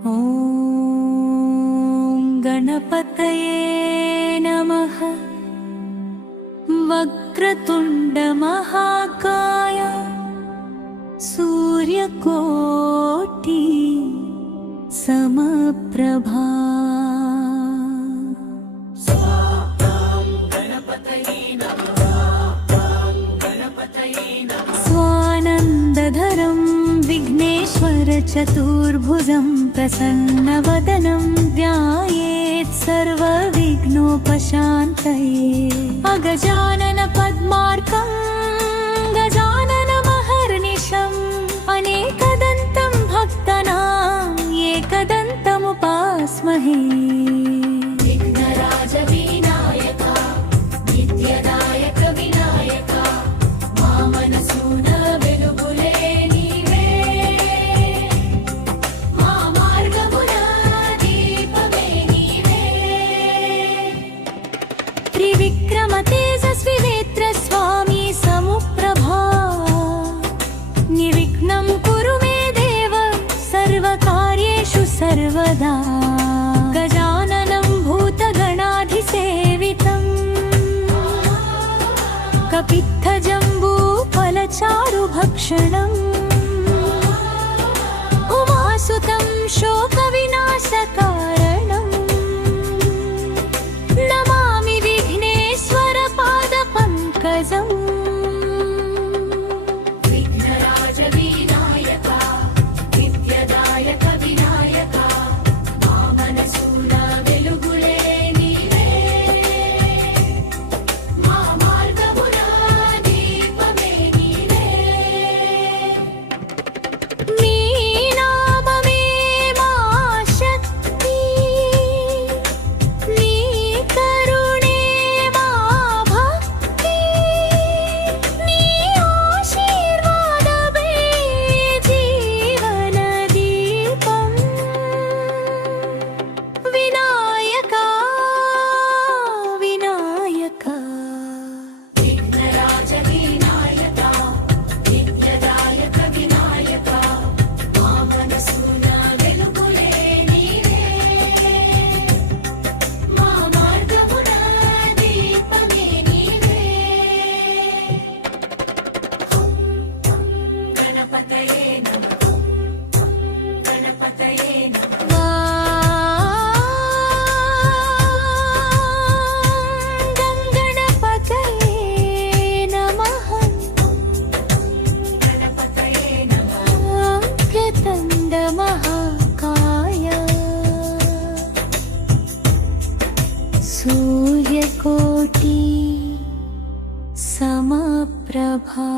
ॐ गणपतये नमः। वक्रतुण्डमहाकाय सूर्यकोटि समप्रभा। स्वानन्दधरं विघ्नेश्वर चतुर्भुजं प्रसन्नवदनं ध्यायेत् सर्वविघ्नोपशान्तये। अगजानन पद्मार्कं गजाननमहर्निशम् अनेकदन्तं भक्तानां एकदन्तमुपास्महे। विघ्नराज विनायक नित्यदायक विनायक मा मनसून వెలుగులే నీవే మా మార్గమున దీపమే నీవే। त्रिविक्रम तेजस्वी नेत्र स्वामी समुप्रभा। निर्विघ्नं कुरु मे देव सर्वकार्येषु सर्वदा। गजाननं भूतगणाधिसेवितं कपित्थजम्बूफलचारुभक्षणम् उमासुतं शोकविनाशकारणम् नमामि विघ्नेश्वर पादपङ्कजम्। विघ्नराज विनायक नित्यदायक विनायक మా మనసున వెలుగులే నీవే మా మార్గమున దీపమే నీవే। నీ నామమే మా శక్తి, నీ కరుణే మా భక్తి, నీ ఆశీర్వాదమే జీవన దీపం। వినాయక వినాయక విఘ్నరాజ వినాయక నిత్యదాయక వినాయక మా మనసున వెలుగులే నీవే మా మార్గమున దీపమే నీవే। గణపతయే నమః గణపతయే నమః గంగణపతయే నమః। గణపతయే నమః వక్రతుండ మహాకాయ సూర్యకోటి సమప్రభా।